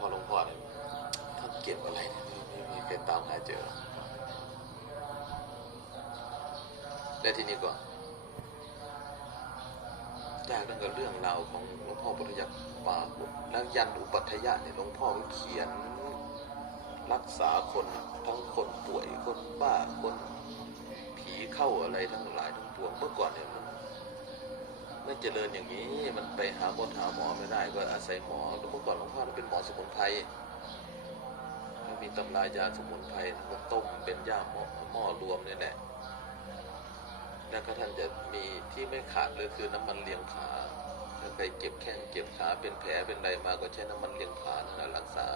พ่อหลวงพ่อเนี่ยท่านเก็บอะไรเนี่ยไม่ไม่มีใครตามหาเจอ และทีนี้ก็ยากตั้งแต่เรื่องราวของหลวงพ่อพุทธยักษ์ป่าบุตรแล้วยันอุปัฏยะเนี่ยหลวงพ่อเขียนรักษาคนทั้งคนป่วยคนบ้าคนผีเข้าอะไรทั้งหลายทั้งปวงเมื่อก่อนเนี่ยมัน ไม่เจริญอย่างนี้ มันไปหาคนหาหมอไม่ได้ ก็อาศัยหมอแล้วเมื่อก่อนหลวงพ่อเป็นหมอสมุนไพรมีตำรายาสมุนไพรก็ต้มเป็นยาหม้อหม้อรวมนี่แหละแล้วก็ท่านจะมีที่ไม่ขาดเลยคือน้ำมันเลียงผาถ้าใครเจ็บแข้งเจ็บขาเป็นแผลเป็นอะไรมาก็ใช้น้ำมันเลียงผานั่นแหละรักษา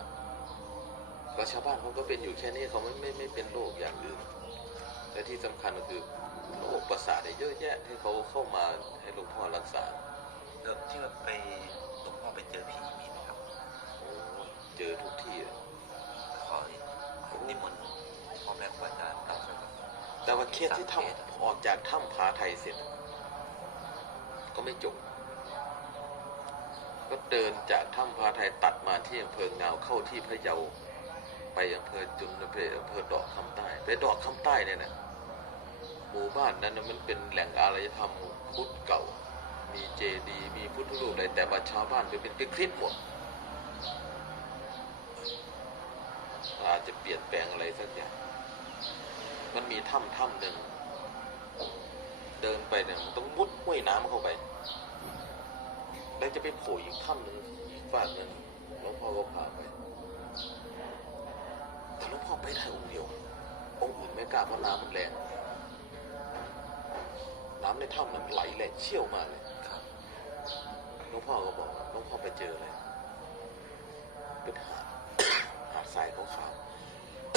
ก็ชาวบ้านเขาก็เป็นอยู่แค่นี้เขาไม่ไม่ไม่เป็นโรคอย่างอื่นและที่สำคัญก็คือ โรคประสาทเนี่ยเยอะแยะให้เขาเข้ามาให้หลวงพ่อรักษาแล้วที่ว่าไปหลวงพ่อไปเจอผีมีไหมครับโอ้เจอทุกที่เลยขอนิมนต์พ่อแม่ครูอาจารย์เราไปแบบแต่ว่าเคสที่ทำออกจากถ้ำผาไทยเสร็จ ก็ไม่จบ ก็เดินจากถ้ำผาไทยตัดมาที่อำเภองาวเข้าที่พะเยาไปอำเภอจุนไปอำเภอดอกคำใต้ ไปดอกคำใต้เนี่ยนะ หมู่บ้านนั้นนะมันเป็นแหล่งอารยธรรมพุทธเก่า มีเจดีย์มีพุทธรูปอะไรแต่ว่าชาวบ้านไปเป็นคริสต์หมดอาจจะเปลี่ยนแปลงอะไรสักอย่าง มันมีถ้ำถ้ำหนึ่ง เดินไปเนี่ยมันต้องมุดห้วยน้ำเข้าไป แล้วจะไปโผล่อีกถ้ำหนึ่งอีกฝากหนึ่งหลวงพ่อก็พาไป แต่หลวงพ่อไปได้องค์เดียว องค์อื่นไม่กล้าเพราะน้ำมันแรง น้ำในถ้ำมันไหลแรงเชี่ยวมากเลยครับหลวงพ่อก็บอกว่าหลวงพ่อไปเจออะไรเป็นหาดหาดทรายขาว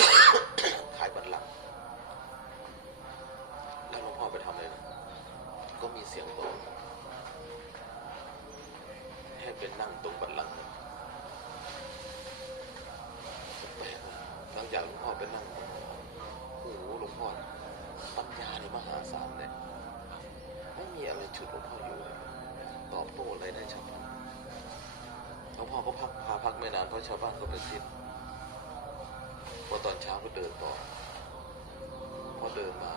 ๆขายบันลังก์แล้วหลวงพ่อไปทำอะไรนะก็มีเสียงบอกให้เป็นนั่งตรงบันลังก์นะแปลกนะหลังจากหลวงพ่อไปนั่งโอ้โหหลวงพ่อปัญญาในมหาศาลเลย ไม่มีอะไรฉุดหลวงพ่ออยู่ตอบโต้อะไรได้ชัดหลวงพ่อก็พักพาพักไม่นานเพราะชาวบ้านก็ไปสิ้นพอตอนเช้าก็เดินต่อ พอเดินมา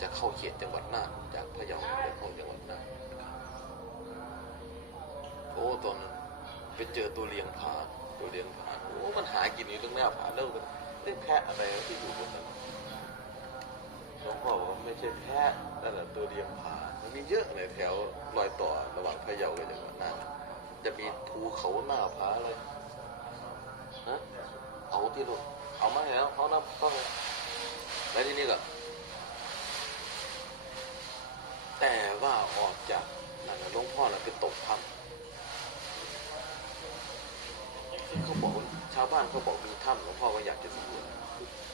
จะเข้าเขตจังหวัดน่านจากพะเยาไปเข้าจังหวัดน่านโอ้ตอนนั้นไปเจอตัวเลียงผาตัวเลียงผาโอ้มันหากินอยู่ตรงหน้าผาแล้วมันเรื่องแพะอะไรที่อยู่บนนั้นหลวงพ่อบอกว่าไม่ใช่แพะ นั่นแหละตัวเลียงผามันมีเยอะเลยแถวรอยต่อระหว่างพะเยากับจังหวัดน่านจะมีภูเขาหน้าผาเลยฮะเอาที่ลูกเอามาให้แล้วเขานับต้องเลยแล้วที่นี่ก็แต่ว่าออกจากนั่นหลวงพ่อน่ะไปตกถ้ำเขาบอกชาวบ้านเขาบอกมีถ้ำหลวงพ่อก็อยากจะสำรวจ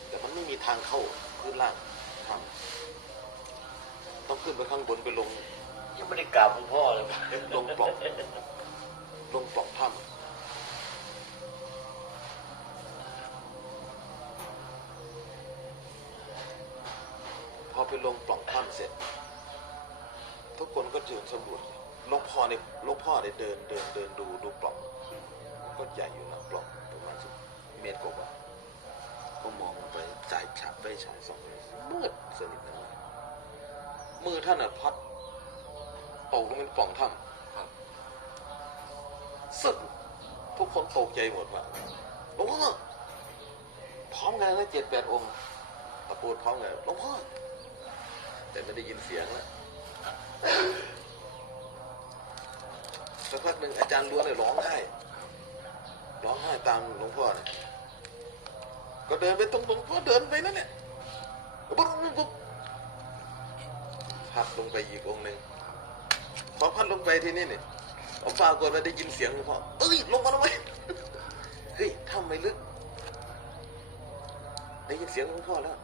แต่มันไม่มีทางเข้าพื้นล่างถ้ำ ต้องขึ้นไปข้างบนไปลงยังไม่ได้กราบหลวงพ่อเลยลงปล่องลงปล่องถ้ำพอไปลงปล่องถ้ำเสร็จ ทุกคนก็เดินสำรวจหลวงพ่อเนี่ยหลวงพ่อเนี่ยเดินเดินเดินดูดูปล่องก็ใหญ่อยู่นะปล่องประมาณสักเมตรกว่าๆก็มองไปสายฉาบไปฉายสองเลยมืดสนิทนะ มือท่านน่ะพัดตกลงเป็นปล่องถ้ำครับสึกทุกคนตกใจหมดว่าหลวงพ่อพร้อมกันนะเจ็ดแปดองค์ตะโกนพร้อมกันหลวงพ่อแต่ไม่ได้ยินเสียงแล้วสักพักหนึ่งอาจารย์ล้วนเลยร้องไห้ร้องไห้ตามหลวงพ่อเนี่ยก็เดินไปตรงหลวงพ่อเดินไปนั่นเนี่ยปุ๊บปุ๊บปุ๊บ พัดลงไปอีกองหนึ่งพอพัดลงไปที่นี่เนี่ยผมปรากฏว่าได้ยินเสียงหลวงพ่อเอ้ยลงมาทำไมเฮ้ยถ้ำไม่ลึก ได้ยินเสียงหลวงพ่อแล้ว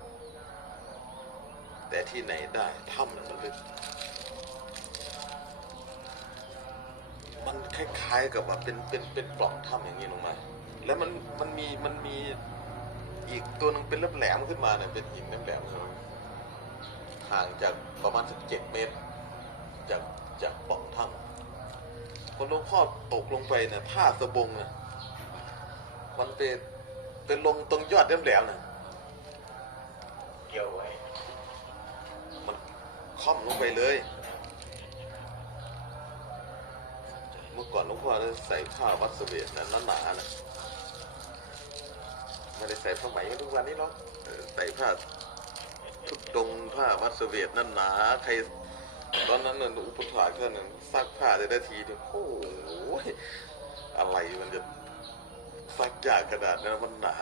แต่ที่ไหนได้ถ้ำมันลึก มันคล้ายๆกับว่าเป็นเป็นเป็นปล่องถ้ำอย่างนี้ลงมาแล้วมันมันมีมันมีอีกตัวหนึ่งเป็นแหลมขึ้นมาเนี่ยเป็นหินแหลมๆ ห่างจากประมาณสักเจ็ดเมตร จากจากปล่องถ้ำพอหลวงพ่อตกลงไปเนี่ยผ้าสบงเนี่ยมันเป็นเป็นลงตรงยอดแหลมๆน่ะเกี่ยวไว้ มันค่อมลงไปเลย เมื่อก่อนหลวงพ่อจะใส่ผ้าวัดเสเวตนะหนาๆนะไม่ได้ใส่ผ้าไหมเหมือนทุกวันนี้หรอกเออใส่ผ้า ทุดงผ้าวัดเสเวตนั่นหนาใครตอนนั้นน่ะอุปถาท่านน่ะซักผ้าได้นาทีเดียวโอ้โหอะไรมันจะซักยากขนาดนั้นมันหนา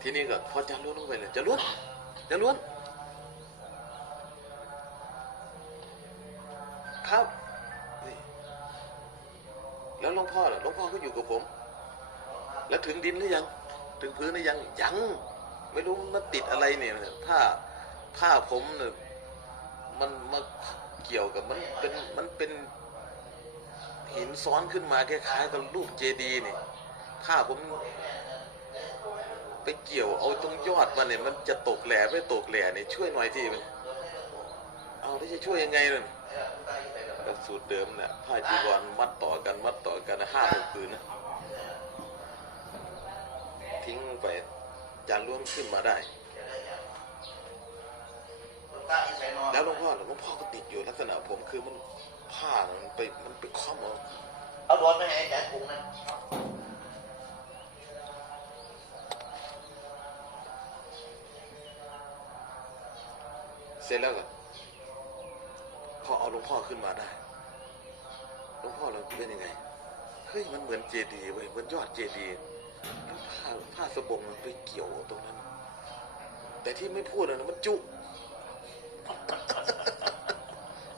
ที่นี่ก็พอจะล้วนลงไปเลยจะล้วนจะล้วน ครับแล้วหลวงพ่อล่ะหลวงพ่อก็อยู่กับผม แล้วถึงดินหรือยัง ถึงพื้นหรือยังยัง ไม่รู้มันติดอะไรเนี่ยผ้าผ้าผมเนี่ยมันมาเกี่ยวกับมันเป็นมันเป็นหินซ้อนขึ้นมาคล้ายๆกับรูปเจดีย์นี่ผ้าผมไปเกี่ยวเอาตรงยอดมันเนี่ยมันจะตกแหล่ไม่ตกแหล่เนี่ยช่วยหน่อยทีมันเอาแล้วจะช่วยยังไงล่ะก็สูตรเดิมเนี่ยผ้าจีวรมัดต่อกันมัดต่อกันห้าหกคืนนะทิ้งไป จานร่วมขึ้นมาได้ แล้วหลวงพ่อหลวงพ่อก็ติดอยู่ลักษณะผมคือมันผ้ามันไปมันไปคล้อมเอาเอาโดนไปให้อาจารย์ปุงนะเสร็จแล้วก็พอเอาหลวงพ่อขึ้นมาได้หลวงพ่อเราเป็นยังไงเฮ้ยมันเหมือนเจดีย์เว้ยเหมือนยอดเจดีย์าผ้าสบงมันไปเกี่ยวตรงนั้น แต่ที่ไม่พูดนะมันจุ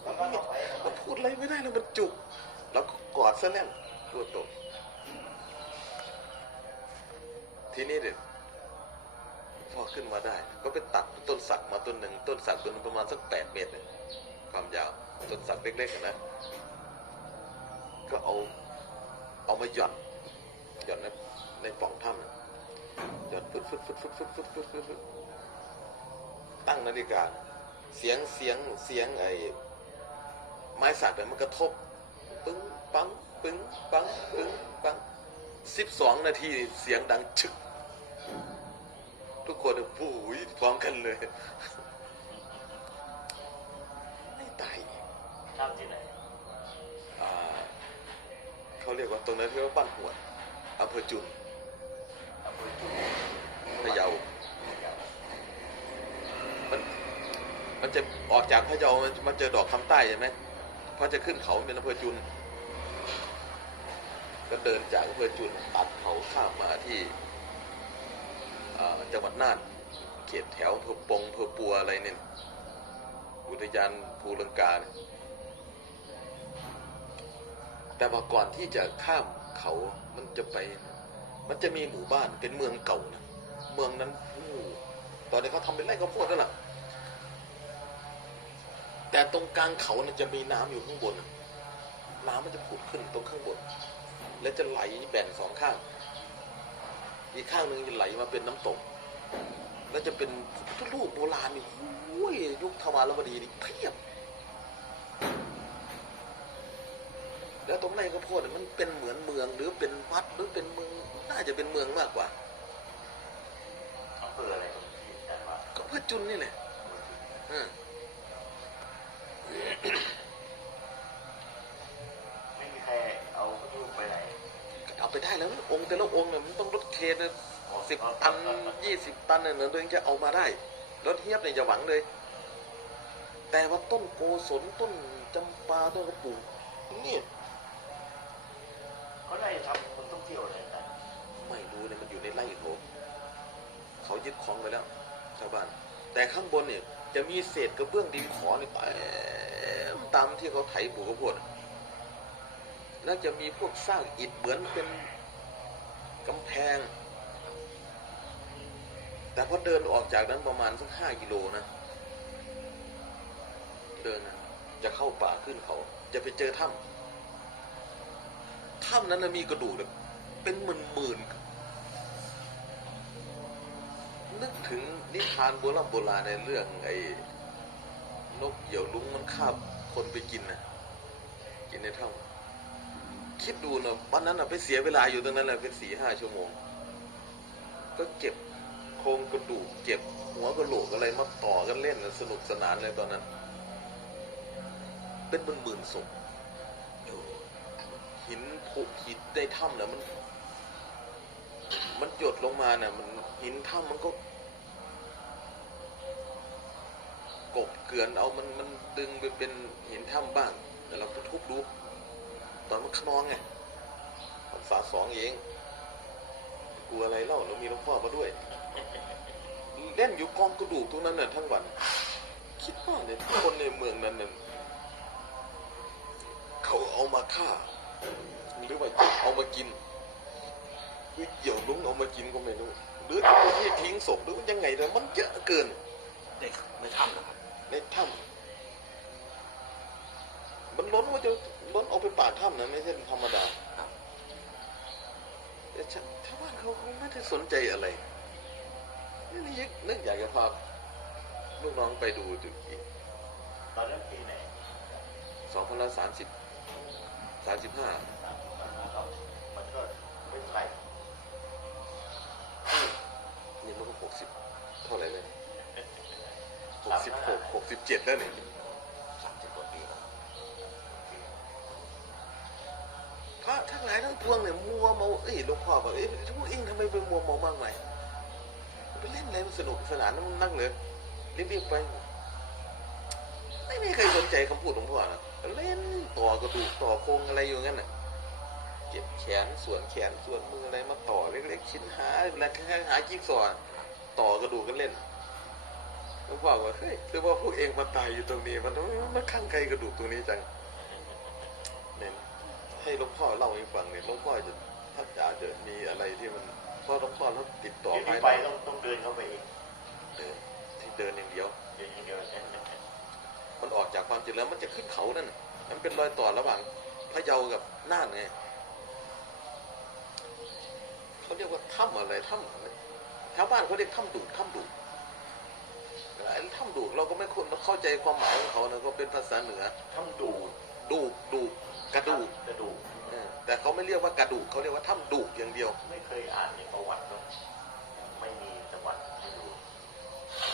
มันพูดอะไรไม่ได้แล้วมันจุกแล้วก็กอดซะแน่นตัวตกทีนี้เด็ดพอขึ้นมาได้ ก็ไปตัดต้นสักมาต้นหนึ่ง ต้นสักต้นนึงประมาณสักแปดเมตรเนี่ยความยาวต้นสักเล็กๆนะ ก็เอาเอามาหย่อนหย่อนในในปล่องถ้ำ น่ะหย่อนฟึดฟึดฟึดฟึดฟึดฟึดฟึดฟึดฟึดตั้งนาฬิกา เสียงเสียงเสียงไอ้ไม้สักเนี่ยมันกระทบปึ้งปังปึ้งปังปึ้งปังสิบสองนาทีเสียงดังชึก ทุกคนโอ้ยพร้อมกันเลยไม่ตายทำที่ไหนเขาเรียกว่าตรงนั้นเรียกว่าบ้านหวอำเภอจุน พะเยา มันมันจะออกจากพะเยามันมันเจอดอกคำใต้ใช่ไหมพอจะขึ้นเขาเป็นอำเภอจุน ก็เดินจากอำเภอจุนตัดเขาข้ามมาที่จังหวัดน่าน เขตแถวอำเภอปงอำเภอปัวอะไรเนี่ยอุทยานภูลังกาเนี่ยแต่ว่าก่อนที่จะข้ามเขามันจะไป มันจะมีหมู่บ้านเป็นเมืองเก่านะ เมืองนั้นอตอนนี้เขาทำเป็นไร่ข้าวโพดแล้วล่ะ แต่ตรงกลางเขาเนี่ยจะมีน้ำอยู่ข้างบน น้ำมันจะผุดขึ้นตรงข้างบน และจะไหลแบ่งสองข้าง อีกข้างหนึ่งจะไหลมาเป็นน้ำตก แล้วจะเป็นพุทธรูปโบราณนี่โอ้ยยุคธรรมารวดีนี่เพียบ แล้วตรงไหนก็โพดมันเป็นเหมือนเมืองหรือเป็นวัดหรือเป็นเมืองน่าจะเป็นเมืองมากกว่าารย์ว่าก็เพื่อจุนนี่แหละอืมไม่มีใครเอาลูกไปไหนเอาไปได้แล้วนะองค์แต่ละองค์เนี่ยมันต้องรถเคนสิบตันยี่สิบตันเนี่ยถึงจะเอามาได้ รถเฮียบเนี่ยจะหวังเลย แต่ว่าต้นโกศลต้นจำปาต้นกระปูเนี่ยเขาได้ทำคนต้องเที่ยวเลยอาจารย์ไม่รู้เนี่ยมันอยู่ในไร่เขาเขายึดของไปแล้ว ชาวบ้าน แต่ข้างบนเนี่ยจะมีเศษกระเบื้องดินขอนี่เต็มตามที่เขาไถปลูกข้าวโพดแล้วจะมีพวกสร้างอิฐเหมือนเป็นกำแพง แต่พอเดินออกจากนั้นประมาณสักห้ากิโลนะ เดินนะจะเข้าป่าขึ้นเขา จะไปเจอถ้ำถ้ำนั้นนะมีกระดูกเป็นหมื่นหมื่นๆ นึกถึงนิทานโบราณโบราณในเรื่องไอ้นกเหยี่ยวลุงมันคาบคนไปกินนะกินในถ้ำคิดดูนะวันนั้นนะไปเสียเวลาอยู่ตรงนั้นแหละเป็นสี่ห้าชั่วโมง ก็เก็บโครงกระดูกเก็บหัวกระโหลกอะไรมาต่อกันเล่นนะสนุกสนานเลยตอนนั้น เป็นหมื่นๆศพหินผุหินได้ถ้ำเนี่ยมัน มันหยดลงมาเนี่ยมัน หินถ้ำมันก็กบเกลือนเอามันมันดึงไปเป็นหินถ้ำบ้างแต่เราก็ทุบดู ตอนมันขนองไงมันฝาสองเองกลัวอะไรเล่าเรามีหลวงพ่อมาด้วยเล่นอยู่กองกระดูกตรงนั้นน่ะทั้งวัน คิดว่าเนี่ยคนในเมืองนั้นน่ะเขาเอามาฆ่าหรือว่าเอามากินหรือเหี่ยวลุงเอามากินก็ไม่รู้ หรือคนที่ทิ้งศพหรือว่ายังไงแต่มันเยอะเกินเด็กไม่ทำนะครับในถ้ำมันล้นว่าจะล้นเอาไปป่าถ้ำนะไม่ใช่ธรรมดาครับแต่ชาชาวบ้านเขาเขาไม่ได้สนใจอะไรนี่นี่นึกอยากจะพาลูกน้องไปดูดูอีกตอนนั้นปีไหนสองพันละสามสิบสามสิบห้ามันก็ไม่ไกล นี่มันก็หก สิบเท่าไหร่เลยหกสิบหกหกสิบเจ็ดแล้วเนี่ยสามสิบกว่าปีแล้วพระทั้งหลายทั้งปวงเนี่ยมัวเมาเอ้ยหลวงพ่อบอกเอ้ยพวกเองทำไมไปมัวเมามากมายไปเล่นอะไรมันสนุกสนานมันนั่งเลยรีบๆไป ไม่มีใครสนใจคำพูดหลวงพ่อนะเล่นต่อกระดูกต่อโครงอะไรอยู่งั้นน่ะเก็บแขนส่วนแขนส่วนมืออะไรมาต่อเล็ก ๆ ชิ้นหาอะไรแค่หาจิ๊กซอว์ ต่อกระดูกกันเล่นหลวงพ่อว่าเฮ้ยหรือว่าพวกเองมาตายอยู่ตรงนี้ มันมันข้างใครกระดูกตรงนี้จังเนี่ยให้หลวงพ่อเล่าให้ฟังเนี่ยหลวงพ่อจะถ้าจะเดินมีอะไรที่มันเพราะหลวงพ่อเขาติดต่อที่ภายไปนอกต้องต้องเดินเข้าไปเองเดินที่เดินอย่างเดียวเดินอย่างเดียวมันออกจากความจริงแล้วมันจะขึ้นเขานั่นน่ะมันเป็นรอยต่อระหว่างพะเยากับน่านไงเขาเรียกว่าถ้ำอะไรถ้ำอะไรชาวบ้านเขาเรียกถ้ำดูกถ้ำดูกไอ้ถ้ำดูกเราก็ไม่ควรเข้าใจความหมายของเขานะก็เป็นภาษาเหนือทำดูดูกดูกกระดูกกระดูกเออแต่เขาไม่เรียกว่ากระดูกเขาเรียกว่าถ้ำดูกอย่างเดียว ไม่เคยอ่านในประวัติเลยไม่มีจังหวัดให้ดู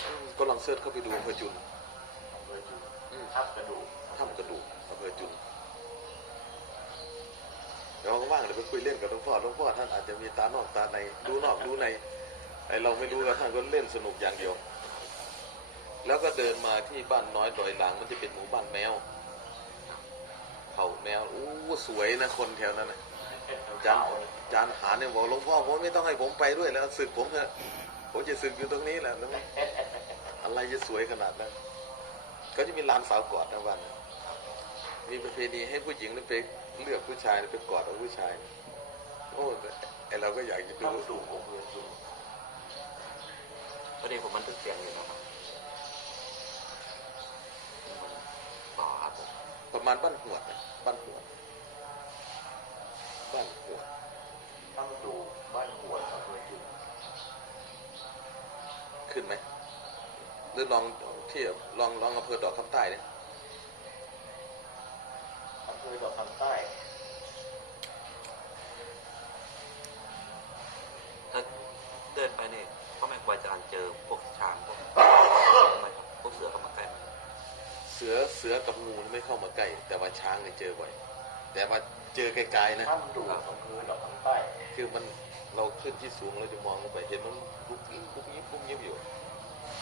อืมก็ลองเสิร์ชเข้าไปดูอำเภอจุนอำเภอจุอืมทับกระดูกถ้ำกระดูกอำเภอจุนเดี๋ยวว่างๆเดี๋ยวไปคุยเล่นกับหลวงพ่อหลวงพ่อท่านอาจจะมีตานอกตาในดูนอกดูใน ไอเราไม่รู้กันท่านก็เล่นสนุกอย่างเดียว แล้วก็เดินมาที่บ้านน้อยดอยหลางมันจะเป็นหมู่บ้านแมวเขาแมวอู้สวยนะคนแถวนั้นนะจานจานหาเนี่ยบอกหลวงพ่อผมไม่ต้องให้ผมไปด้วยแล้วศึกผมเถอะผมจะศึกอยู่ตรงนี้แหละแล้วอะไรจะสวยขนาดนั้นก็จะมีลานสาวกอดนะบ้านนั้นมีประเพณีให้ผู้หญิงไปเลือกผู้ชายไปกอดเอาผู้ชาย โอ้ไอเราก็อยากจะไปทำรู้ดูของอำเภอจุ พอดีผมบันทึกเสียงอยู่นะครับต่อครับผมประมาณบ้านหวดนะบ้านหวดบ้านหวดทำดูบ้านหัวอำเภอจุขึ้นไหมหรือลองเที่ยวลองลองอำเภอดอกคำใต้เนี่ยอำเภอดอกคำใต้ ถ้าเดิ นไปเนี่ยพ่อแม่ครูอาจารย์เจอพวกช้างพวกไม่ครับพวกเสือเข้ามาใกล้ไหมเสือเสือกับงูไม่เข้ามาใกล้แต่ว่าช้างเนี่ยเจอบ่อยแต่ว่าเจอไกลๆนะทำดูอำเภอดอกคำใต้คือมันเราขึ้นที่สูงเราจะมองลงไปเห็นมันลุกยิ้มลุกยิ้มลุกยิ้มอยู่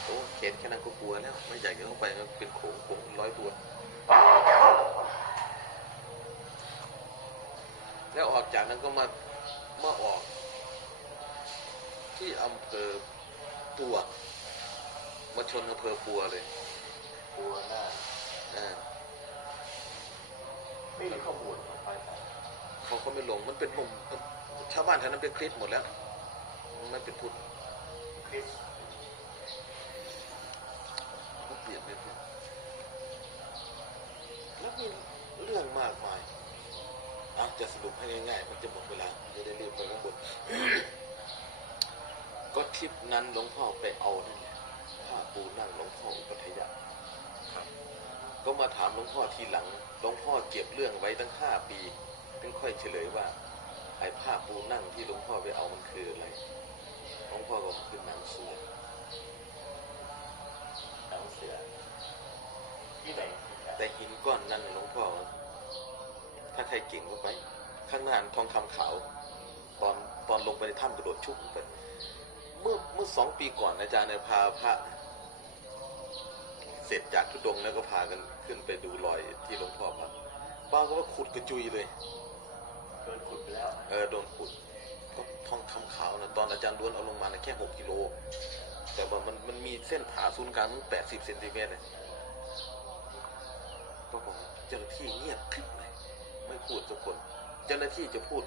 โอ้เข็นแค่นั้นก็กลัวแล้วไม่อยากจะเข้าไปมันเป็นโขงโขงร้อยตัวแล้วออกจากนั้นก็มามาออก ที่อำเภอปัวมาชนอำเภอปัวเลยกลัวหน้าอ่าไม่มีข้อมูลของไปไหนเขาก็ไม่ลงมันเป็นมุมชาวบ้านแถวนั้นเป็นคริสต์หมดแล้วมันไม่เป็นพุทธคริสต์ก็เปลี่ยนไปเปลี่ยนแล้วมีเรื่องมากมายอาจจะสรุปให้ง่ายๆ มันจะหมดเวลาจะได้รีบไปข้างบน ก็ทริป นั้นหลวงพ่อไปเอานั่นแหละผ้าปูนั่งหลวงพ่ออุปัฏยะก็มาถามหลวงพ่อทีหลัง หลวงพ่อเก็บเรื่องไว้ตั้งห้าปีถึงค่อยเฉลยว่าไอ้ผ้าปูนั่งที่หลวงพ่อไปเอามันคืออะไร หลวงพ่อก็บอกคือหนังเสือหนังเสือที่ไหนแต่หินก้อนนั้นน่ะหลวงพ่อ ถ้าใครเก่งก็ไป ข้างหน้าทองคำขาว ตอนตอนลงไปในถ้ำกระโดดชุบลงไป เมื่อเมื่อสองปีก่อนอาจารย์เนี่ยพาพระเสร็จจากทุดงค์แล้วก็พากันขึ้นไปดูรอยที่หลวงพ่อพักบ้างก็ว่าขุดกระจุยเลยโดนขุดไปแล้วเออโดนขุด ก็ทองคำขาวนะตอนอาจารย์ล้วนเอาลงมานะแค่หกกิโล แต่ว่ามันมันมีเส้นผ่าศูนย์กลางแปดสิบเซนติเมตรเลยก็บอกเจ้าหน้าที่เงียบคลิปเลยไม่พูดสักคน เจ้าหน้าที่จะพูด